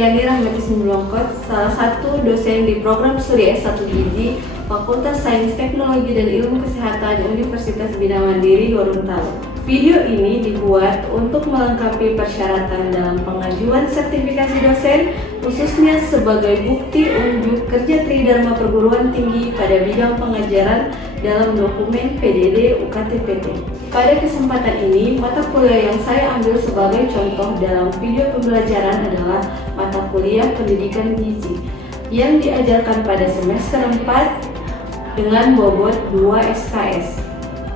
Supriyani Rahmati Simbolongkot, salah satu dosen di program studi S1 Gizi, Fakultas Sains Teknologi dan Ilmu Kesehatan Universitas Bina Mandiri Gorontalo. Video ini dibuat untuk melengkapi persyaratan dalam pengajuan sertifikasi dosen, khususnya sebagai bukti unjuk kerja Tridharma Perguruan Tinggi pada bidang pengajaran dalam dokumen PDD UKT-PT. Pada kesempatan ini, mata kuliah yang saya ambil sebagai contoh dalam video pembelajaran adalah mata kuliah Pendidikan Gizi yang diajarkan pada semester 4 dengan bobot 2 SKS.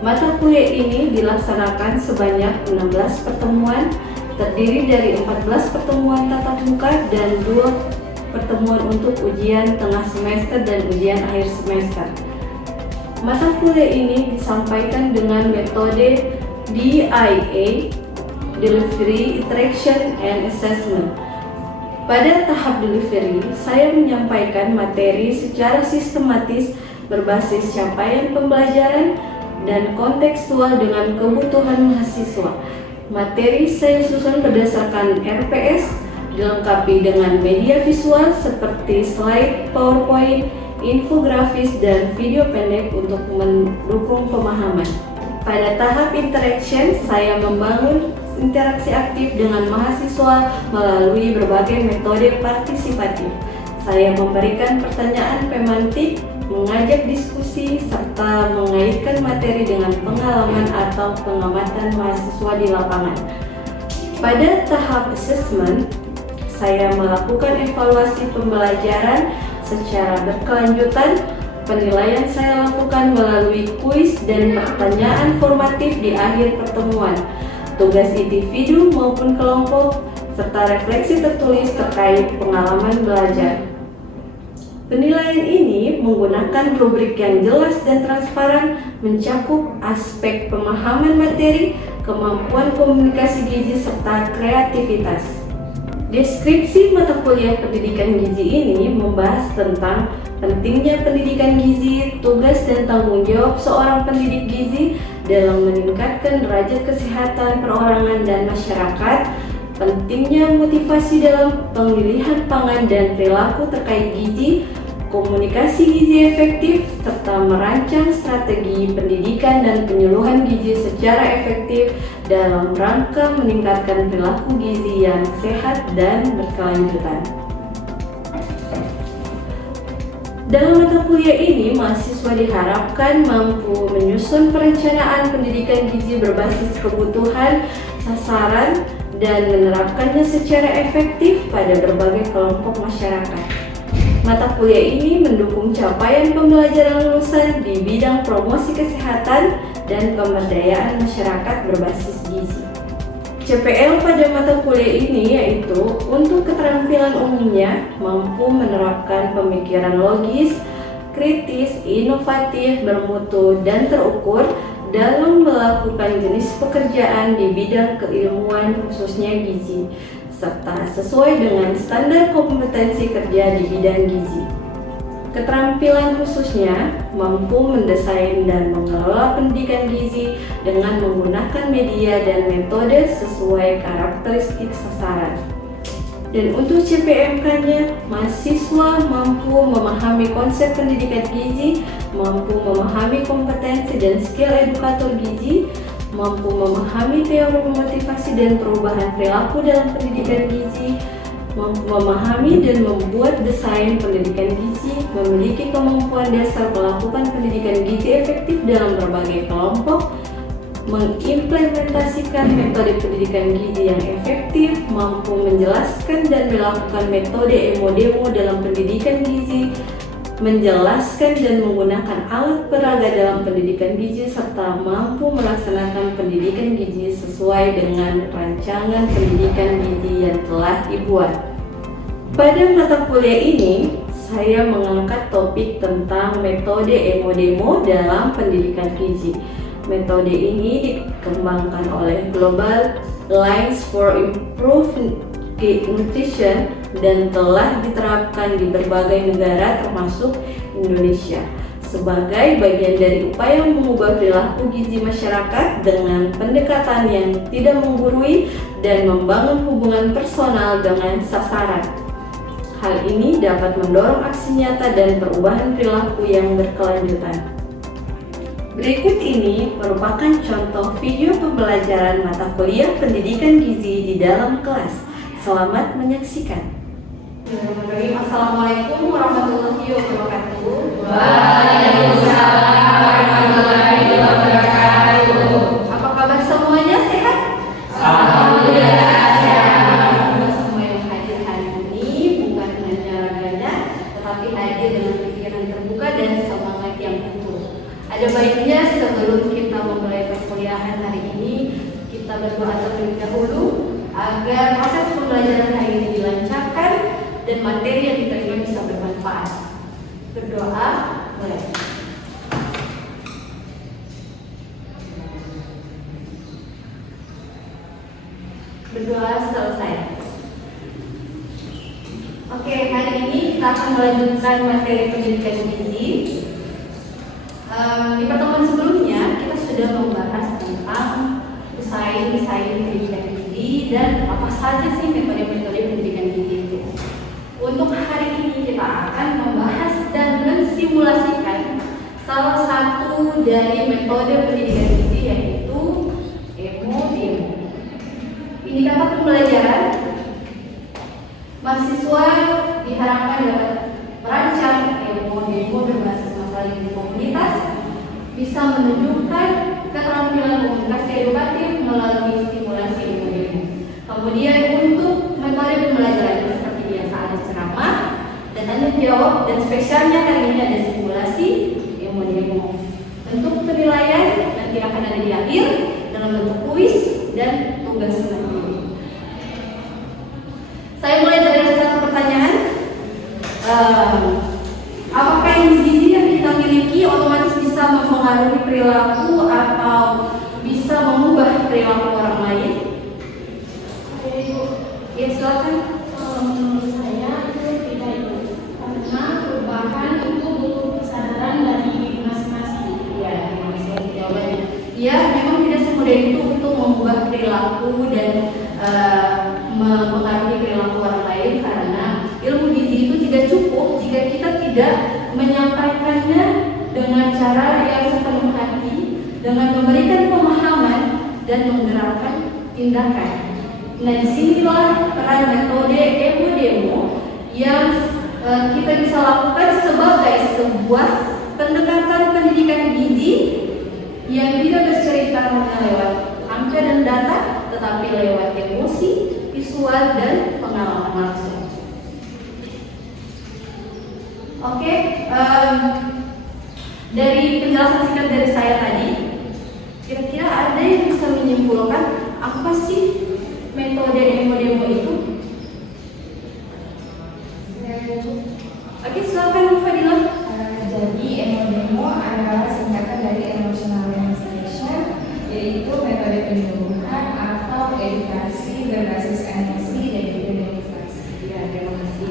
Mata kuliah ini dilaksanakan sebanyak 16 pertemuan, terdiri dari 14 pertemuan tatap muka dan 2 pertemuan untuk ujian tengah semester dan ujian akhir semester. Mata kuliah ini disampaikan dengan metode DIA, Delivery, Interaction, and Assessment. Pada tahap delivery, saya menyampaikan materi secara sistematis berbasis capaian pembelajaran dan kontekstual dengan kebutuhan mahasiswa. Materi saya susun berdasarkan RPS, dilengkapi dengan media visual seperti slide, PowerPoint, infografis, dan video pendek untuk mendukung pemahaman. Pada tahap interaction, saya membangun interaksi aktif dengan mahasiswa melalui berbagai metode partisipatif. Saya memberikan pertanyaan pemantik, mengajak diskusi, serta mengaitkan materi dengan pengalaman atau pengamatan mahasiswa di lapangan. Pada tahap assessment, saya melakukan evaluasi pembelajaran secara berkelanjutan. Penilaian saya lakukan melalui kuis dan pertanyaan formatif di akhir pertemuan, tugas individu maupun kelompok, serta refleksi tertulis terkait pengalaman belajar. Penilaian ini menggunakan rubrik yang jelas dan transparan, mencakup aspek pemahaman materi, kemampuan komunikasi gizi, serta kreativitas. Deskripsi mata kuliah pendidikan gizi ini membahas tentang pentingnya pendidikan gizi, tugas dan tanggung jawab seorang pendidik gizi dalam meningkatkan derajat kesehatan perorangan dan masyarakat, pentingnya motivasi dalam pemilihan pangan dan perilaku terkait gizi, komunikasi gizi efektif, serta merancang strategi pendidikan dan penyuluhan gizi secara efektif dalam rangka meningkatkan perilaku gizi yang sehat dan berkelanjutan. Dalam mata kuliah ini, mahasiswa diharapkan mampu menyusun perencanaan pendidikan gizi berbasis kebutuhan, sasaran, dan menerapkannya secara efektif pada berbagai kelompok masyarakat. Mata kuliah ini mendukung capaian pembelajaran lulusan di bidang promosi kesehatan dan pemberdayaan masyarakat berbasis gizi. CPL pada mata kuliah ini yaitu untuk keterampilan umumnya mampu menerapkan pemikiran logis, kritis, inovatif, bermutu, dan terukur dalam melakukan jenis pekerjaan di bidang keilmuan khususnya gizi, serta sesuai dengan standar kompetensi kerja di bidang gizi. Keterampilan khususnya mampu mendesain dan mengelola pendidikan gizi dengan menggunakan media dan metode sesuai karakteristik sasaran. Dan untuk CPMK-nya, mahasiswa mampu memahami konsep pendidikan gizi, mampu memahami kompetensi dan skill edukator gizi, mampu memahami teori motivasi dan perubahan perilaku dalam pendidikan gizi, mampu memahami dan membuat desain pendidikan gizi, memiliki kemampuan dasar melakukan pendidikan gizi efektif dalam berbagai kelompok, mengimplementasikan metode pendidikan gizi yang efektif, mampu menjelaskan dan melakukan metode emo-demo dalam pendidikan gizi, menjelaskan dan menggunakan alat peraga dalam pendidikan gizi, serta mampu melaksanakan pendidikan gizi sesuai dengan rancangan pendidikan gizi yang telah dibuat. Pada mata kuliah ini, saya mengangkat topik tentang metode emo-demo dalam pendidikan gizi. Metode ini dikembangkan oleh Global Alliance for Improved Nutrition dan telah diterapkan di berbagai negara termasuk Indonesia sebagai bagian dari upaya mengubah perilaku gizi masyarakat dengan pendekatan yang tidak menggurui dan membangun hubungan personal dengan sasaran. Hal ini dapat mendorong aksi nyata dan perubahan perilaku yang berkelanjutan. Berikut ini merupakan contoh video pembelajaran mata kuliah pendidikan gizi di dalam kelas. Selamat menyaksikan. Assalamualaikum warahmatullahi wabarakatuh. Waalaikumsalam warahmatullahi wabarakatuh. Apa kabar semuanya, sehat? Alhamdulillah sehat. Semua yang hadir hari ini bukan hanya raganya, tetapi hadir dengan pikiran terbuka dan semangat yang utuh. Ada baiknya sebelum kita memulai perkuliahan hari ini, kita berdoa terlebih dahulu agar proses pembelajaran hari ini dilancarkan dan materi yang diterima bisa bermanfaat. Berdoa, mulai. Berdoa selesai. Oke, hari ini kita akan melanjutkan materi pendidikan gizi. Di pertemuan sebelumnya kita sudah membahas tentang desain pendidikan gizi dan apa saja sih metode-metode pendidikan gizi itu. Untuk hari ini kita akan membahas dan mensimulasikan salah satu dari metode pendidikan gizi, yaitu EMO-DEMO. Indikator pembelajaran, mahasiswa diharapkan dapat merancang EMO-DEMO berbasis masalah di komunitas, bisa menunjukkan keterampilan komunikasi edukatif melalui stimulasi EMO-DEMO. Kemudian untuk metode pembelajaran seperti biasa ada ceramah dan tanya jawab, dan spesialnya kali ini ada simulasi EMO-DEMO. Bentuk penilaian nanti akan ada di akhir dalam bentuk kuis dan tugas mandiri. Saya mulai dari satu pertanyaan. Apakah gizi yang kita miliki otomatis bisa mempengaruhi perilaku atau bisa mengubah perilaku orang lain? Ya, silakan. Menurut saya itu tidak itu, karena perubahan itu butuh kesadaran dari diri masing-masing. Ya, terima kasih jawabannya. Ya, memang tidak semudah itu untuk mengubah perilaku dan mempengaruhi perilaku orang lain, karena ilmu gizi itu tidak cukup jika kita tidak menyampaikannya dengan cara yang sepenuh hati, dengan memberikan pemahaman dan menggerakkan tindakan. Nah, disinilah peran metode EMO-DEMO yang kita bisa lakukan sebagai sebuah pendekatan pendidikan gizi yang tidak bercerita hanya lewat angka dan data, tetapi lewat emosi, visual, dan pengalaman langsung. Oke, dari penjelasan singkat dari saya tadi, kira-kira ada yang bisa menyimpulkan apa sih metode EMO-DEMO itu? Oke, silakan Fadila. Jadi EMO-DEMO adalah singkatan dari Emotional Demonstration, yaitu metode penyembuhan atau edukasi berbasis emosi dan juga demonstrasi. Ya, terima kasih.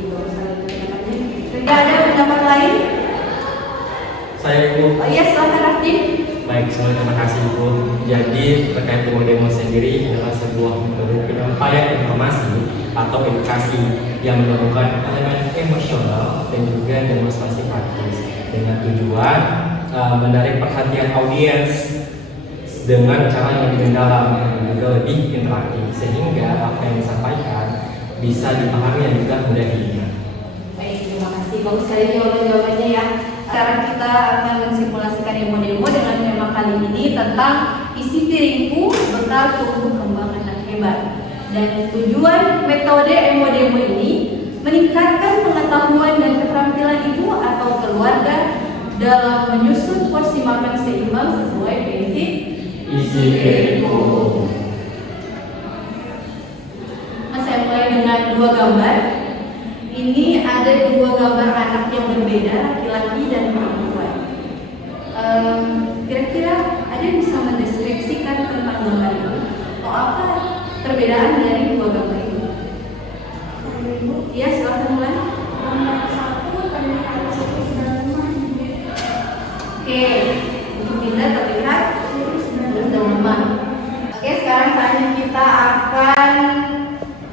Tidak ada pendapat lain? Saya Ibu. Oh iya, silakan Rafdi. Baik, semuanya terima kasih Ibu. Jadi terkait EMO-DEMO sendiri adalah sebuah metode penyampaian informasi atau edukasi yang menggunakan elemen emosional dan juga demonstrasi praktis dengan tujuan menarik perhatian audiens dengan cara yang lebih mendalam dan juga lebih interaktif, sehingga apa yang disampaikan bisa dipahami dan juga mudah diingat. Baik, terima kasih. Bagus sekali jawaban-jawabannya ya. Sekarang kita akan mensimulasikan EMO-DEMO dengan tema kali ini tentang isi piringku bekal tumbuh kembang anak hebat. Dan tujuan metode EMO-DEMO ini meningkatkan pengetahuan dan keterampilan ibu atau keluarga dalam menyusun porsi makan seimbang sesuai prinsip Isi piringku. Saya mulai dengan dua gambar. Ini ada dua gambar anak yang berbeda, laki-laki dan perempuan. Kira-kira ada yang bisa mendeskripsikan tentang gambar ini? Atau apa perbedaan dari dua gambar ini? Iya, silakan mulai. Gambar satu terlihat situ sedang lemah. Oke, untuk Dinda terlihat sedang lemah. Oke, sekarang saatnya kita akan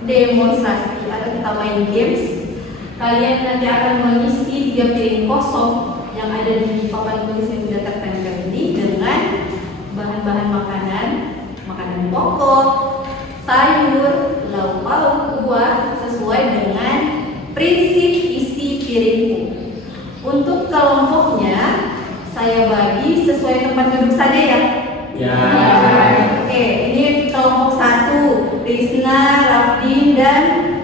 demonstrasi atau kita main games. Kalian nanti akan mengisi 3 piring kosong yang ada di papan tulis yang sudah tertempel ini dengan bahan-bahan makanan, makanan pokok, sayur, lauk pauk, buah sesuai dengan prinsip isi piringku. Untuk kelompoknya saya bagi sesuai tempat duduk saja ya. Ya. Oke, ini kelompok 1, Krisna, Rafdin, dan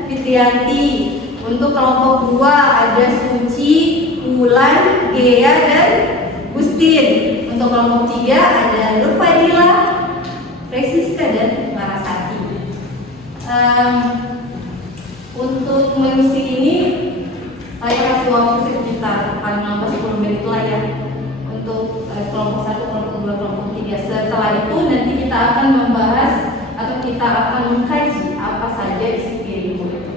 Fitrianti. Untuk kelompok 2 ada Suci, Wulan, Gea, dan Gustin. Untuk kelompok 3 ada Nur Fadila, Resiska, dan Larasati. Untuk mengisi ini saya kasih waktu sekitar paling lambat 10 menit lah ya. Untuk kelompok 1, kelompok 2, kelompok 3. Setelah itu nanti kita akan membahas atau kita akan mengkaji apa saja isi piringmu itu.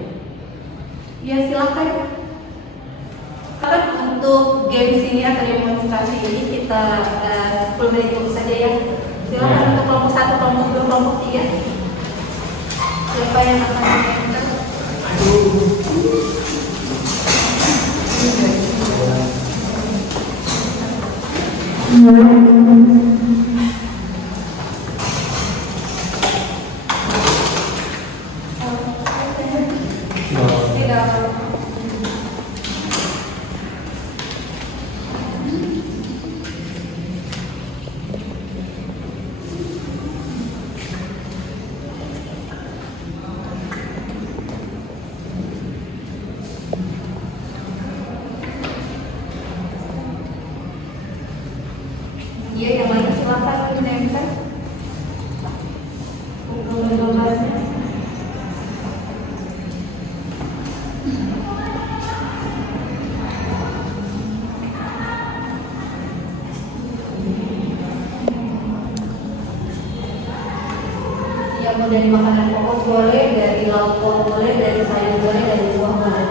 Ya silakan. Untuk games ini atau demonstrasi ini kita 10 menit dulu saja ya. Silakan untuk kelompok 1, kelompok 2, kelompok 3. Siapa yang akan mengajar? Iya, yang mana silakan menempel. Ya mau dari makanan pokok boleh, dari lauk pauk boleh, dari sayur boleh, dari buah boleh.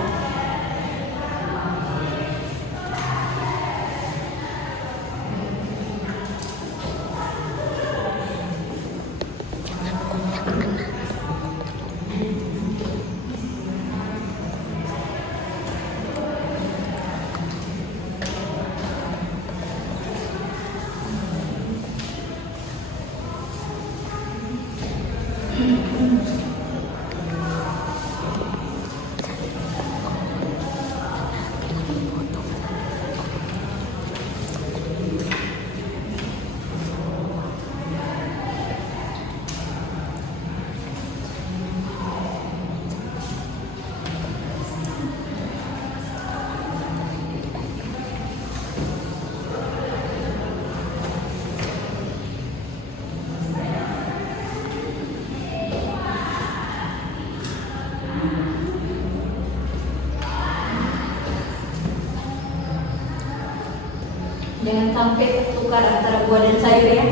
Jangan sampai tukar antara buah dan sayur ya.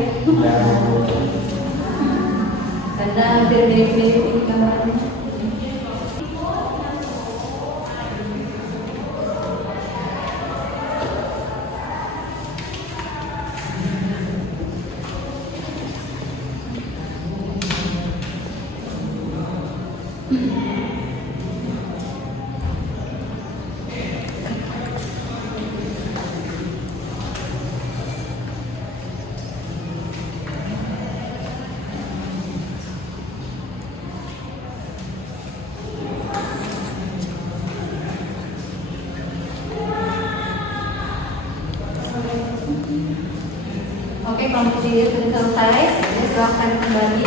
Karena hampir mirip-mirip ini gambarnya. Oke, kelompok 3 sudah selesai. Silahkan kembali.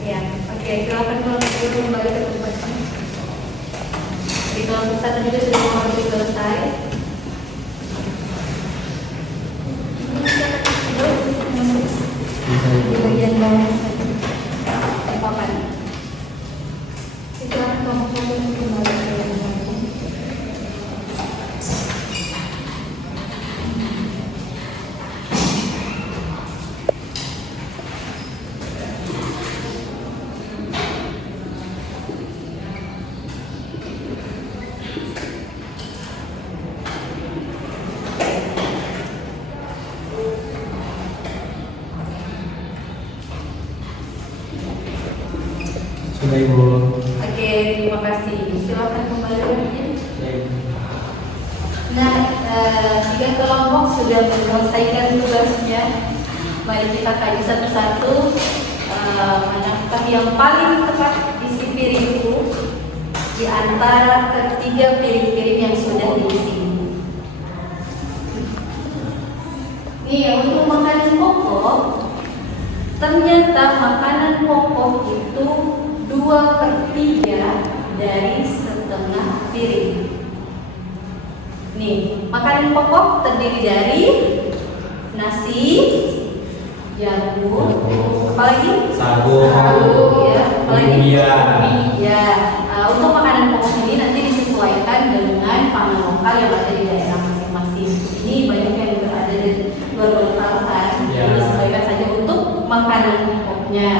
Ya, oke, silakan kelompok 2 kembali ke tempatnya. Di kelompok 1 juga sudah mau selesai. juga Ibu. Oke, terima kasih. Silakan kembali lagi. Baik. Nah, 3 kelompok sudah menyelesaikan tugasnya. Mari kita kaji satu-satu manakah yang paling tepat isi piringku di antara ketiga piring-piring yang sudah diisi. Nih, untuk makanan pokok, ternyata makanan pokok itu 2/3 dari setengah piring. Nih, makanan pokok terdiri dari nasi, jagung, apalagi? Sagu, Ya, apalagi? India. Ya, untuk makanan pokok ini nanti disesuaikan dengan pangan lokal yang ada di daerah masing-masing. Ini banyak yang berada di luar kota, Ya. jadi disesuaikan saja untuk makanan pokoknya.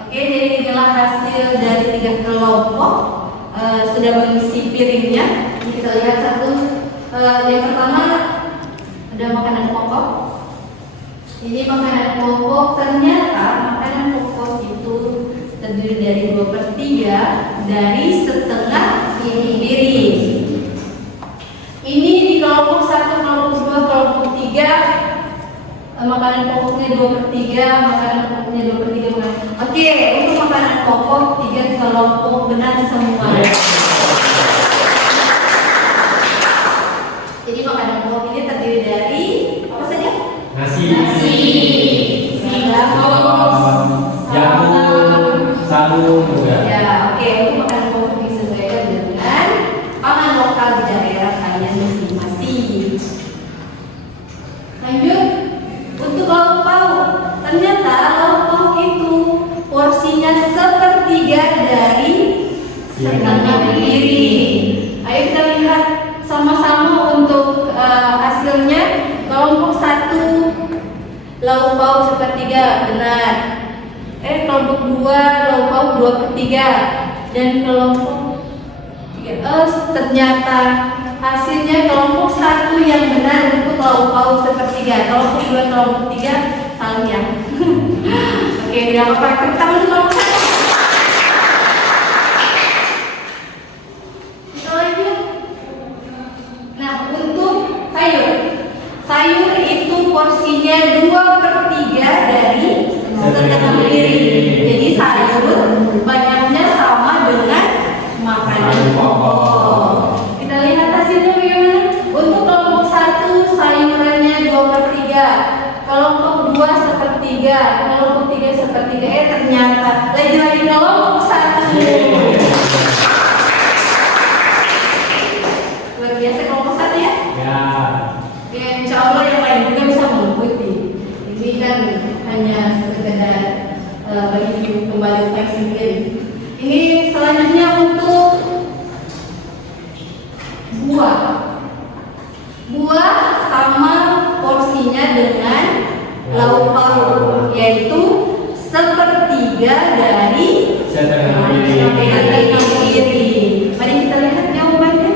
Oke, jadi inilah hasil dari 3 kelompok sudah mengisi piringnya. Ini kita lihat satu. Yang pertama ada makanan pokok. Ini makanan pokok, ternyata makanan pokok itu terdiri dari 2/3 dari setengah piring. Ini di kelompok 1, kelompok 2, kelompok 3 makanan pokoknya 2/3, makanan pokoknya 2/3. Oke, untuk makanan pokok 3 kelompok benar semua. Jadi makanan pokok ini terdiri dari apa saja? Nasi, jagung, sagu juga. Ya, oke. Untuk makanan pokok disesuaikan dengan pangan lokal di daerah kalian masing-masing. Lanjut, untuk lauk pauk. Ternyata lauk pauk itu porsinya 1/3 dari setengah piring. Ayo kita lihat sama-sama untuk hasilnya. Kelompok 1 lauk pauk 1/3 benar. Kelompok 2 lauk pauk 2/3 dan kelompok 3 ternyata hasilnya kelompok 1 yang benar untuk lauk pauk 1/3. Kelompok 2, kelompok 3 salah ya. Oke, tidak apa-apa. Kita masuk kelompok 1. Kita lanjut. Nah, untuk sayur itu porsinya 2/3 dari setengah piring. Jadi sayur banyaknya sama dengan makanan pokok. Kita lihat hasilnya bagaimana. Untuk kelompok 1 sayurannya 2/3, kelompok 2 1/3, kelompok 3 1/3. Ternyata lagi kelompok 1. Luar biasa kelompok 1 ya. Ya. Ya, insya Allah yang lain juga bisa mengikuti. Ini kan hanya sekedar bagi view kembali teks sendiri. Ini selanjutnya untuk buah. Buah sama porsinya dengan lauk pauk, yaitu 1/3 dari Setengah piring. Mari kita lihat jawabannya.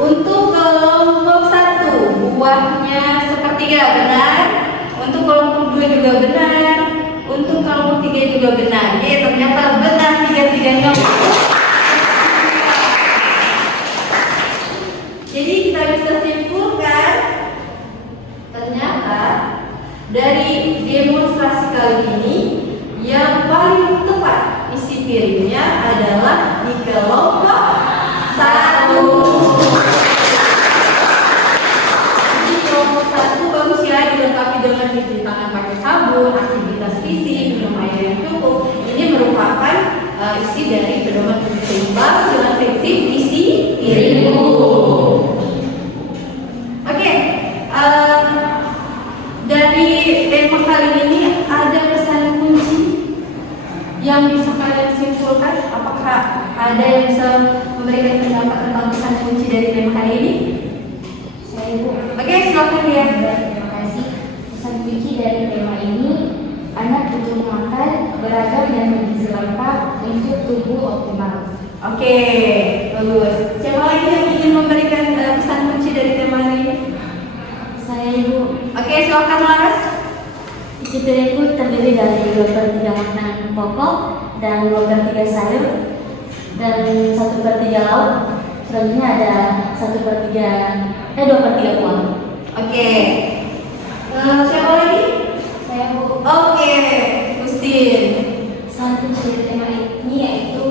Untuk kelompok 1 buahnya 1/3 benar. Untuk kelompok 2 juga benar. Untuk kelompok 3 juga benar. Ternyata benar 3-3-nya. Jadi kita bisa simpulkan ternyata dari demonstrasi kali ini yang paling tepat isi piringnya adalah di kelompok 1. Di kelompok 1 bagus ya, dilengkapi dengan cuci tangan pakai sabun, aktivitas fisik, minum air yang cukup. Ini merupakan isi dari pedoman tubuh seimbang dengan prinsip isi piringmu. Oke, dari tema kali ini ada pesan kunci yang bisa kalian simpulkan. Apakah ada yang bisa memberikan pendapat tentang pesan kunci dari tema kali ini? Saya Ibu. Oke, silakan ya. Terima kasih. Pesan kunci dari tema ini, anak butuh makan beragam dan bergizi lengkap untuk tubuh optimal. Oke, bagus. Siapa lagi yang ingin memberikan pesan kunci dari tema hari ini? Saya Ibu. Oke, silakan Laras. Isi piringku terdiri dari 2/3 makanan pokok, dan 2/3 sayur dan 1/3 lauk. Selanjutnya ada 2/3 uang. Oke. Siapa lagi? Saya Bu. Oke, Gustin. Satu dari tema ini yaitu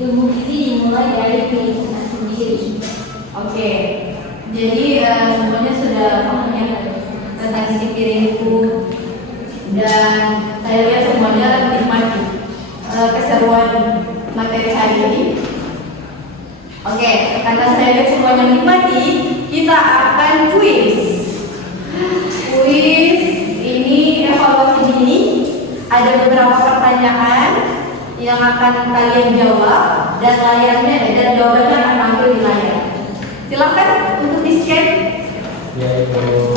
ilmu gizi dimulai dari kehidupan sendiri. Oke. Jadi semuanya sudah paham ya tentang isi piringku, dan saya lihat semuanya menikmati keseruan materi hari ini. Oke, karena saya lihat semuanya menikmati, kita akan kuis. Kuis ini evaluasi dini. Ada beberapa pertanyaan yang akan kalian jawab dan layarnya dan jawabannya akan tampil di layar. Silakan untuk di-scan. Ya, Ibu.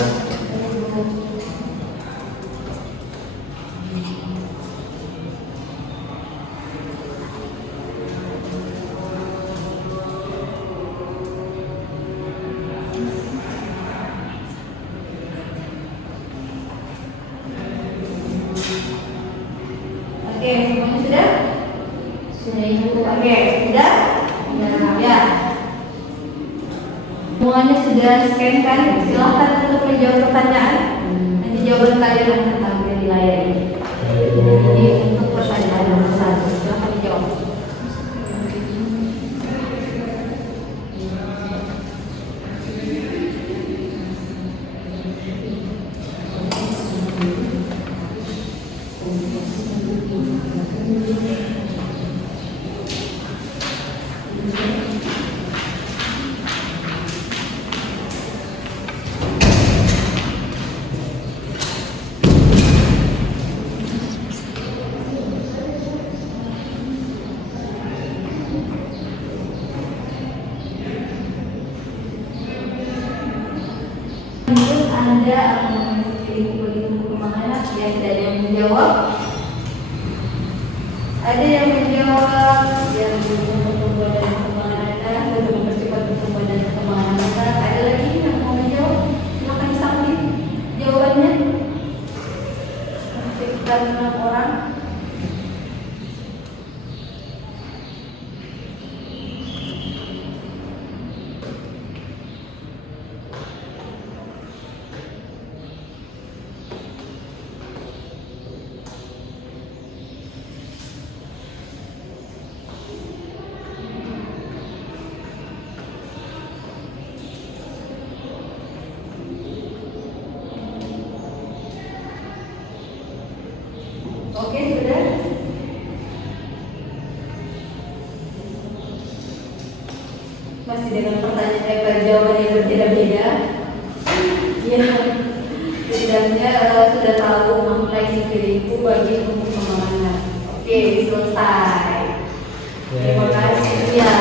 Oke, semuanya sudah? Sudah Ibu. Oke, sudah? Ya. Semuanya sudah scan kan? Silahkan untuk menjawab pertanyaan. Nanti jawaban kalian akan tampil di layar ini. Jadi untuk pertanyaan nomor 1, silahkan dijawab. Menurut Anda akan memiliki begitu kemana? Ya, tidak ada yang menjawab. Ada yang menjawab yang pertumbuhan dan perkembangan Anda, untuk mempercepat pertumbuhan dan perkembangan Anda. Ada lagi yang mau menjawab? Silakan disampaikan jawabannya. Sekitar 6 orang. Oke, sudah. Masih dengan pertanyaan jawaban yang berbeda-beda. Ya, setidaknya sudah tahu makna isi piringku bagi untuk kemana. Oke, selesai. Terima kasih. Ya.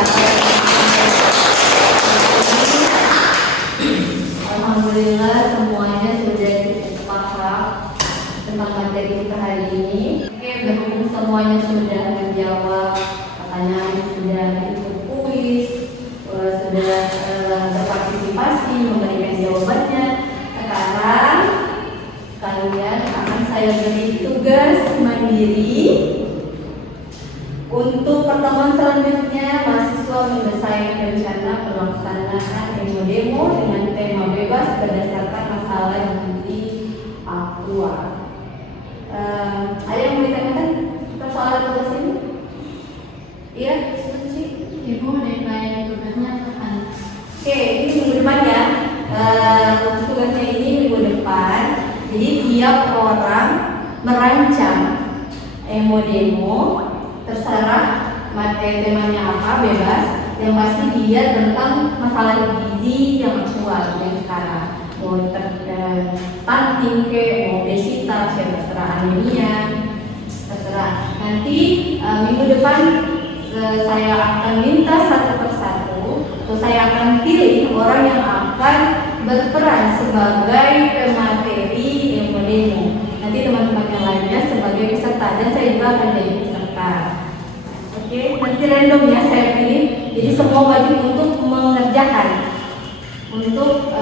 Alhamdulillah semuanya sudah cukup paham tentang materi kita hari ini. Oke, berhubung semuanya sudah menjawab pertanyaan, sudah ikut kuis, sudah berpartisipasi memberikan jawabannya. Sekarang kalian akan saya beri tugas mandiri. Untuk pertemuan selanjutnya, mahasiswa mendesain rencana pelaksanaan demo dengan tema bebas berdasarkan masalah gizi aktual. Ada yang mau ditanyakan persoalan tugas ini? Iya, Suci. Ibu deadline tugasnya kapan? Oke, ini minggu depan ya. Tugasnya ini minggu depan. Jadi tiap orang merancang demo, terserah materi temanya apa, bebas. Yang pasti dia tentang masalah gizi yang aktual yang sekarang. Mau stunting ke, mau obesitas, ya terserah, anemia, terserah. Nanti minggu depan saya akan minta satu persatu, atau saya akan pilih orang yang akan berperan sebagai pemateri demo. Nanti teman-teman yang lainnya sebagai peserta, dan saya juga akan jadi peserta. Oke, nanti random ya saya pilih. Jadi semua wajib untuk mengerjakan untuk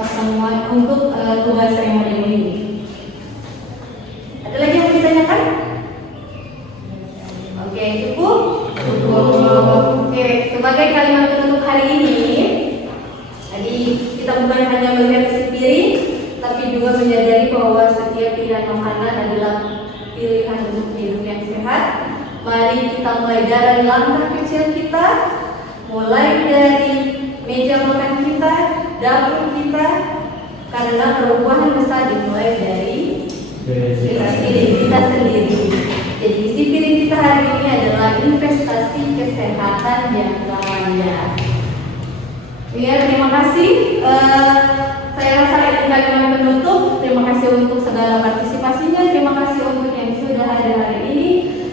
pertemuan, untuk tugas seremoni ini. Ada lagi yang mau ditanyakan? juga menyadari bahwa setiap pilihan makanan adalah pilihan untuk hidup yang sehat. Mari kita mulai dari langkah kecil kita, mulai dari meja makan kita, dapur kita, karena perubahan besar dimulai dari isi piring kita sendiri. Jadi isi piring kita hari ini adalah investasi kesehatan jangka panjang. Ya, terima kasih. Saya rasa ini kalimat penutup. Terima kasih untuk segala partisipasinya. Terima kasih untuk yang sudah hadir hari ini.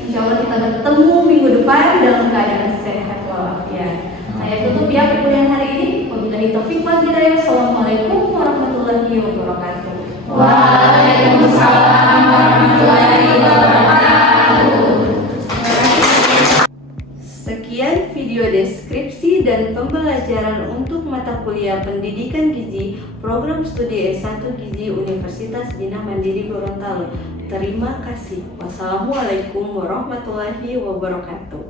Insya Allah kita bertemu minggu depan dalam keadaan sehat walafiat. Saya tutup ya perkuliahan hari ini. Wabillahi taufiq wal hidayah. Assalamualaikum warahmatullahi wabarakatuh. Waalaikumsalam warahmatullahi wabarakatuh. Sekian video deskripsi dan pembelajaran untuk mata kuliah Pendidikan Gizi Program Studi S1 Gizi Universitas Bina Mandiri Gorontalo. Terima kasih. Wassalamualaikum warahmatullahi wabarakatuh.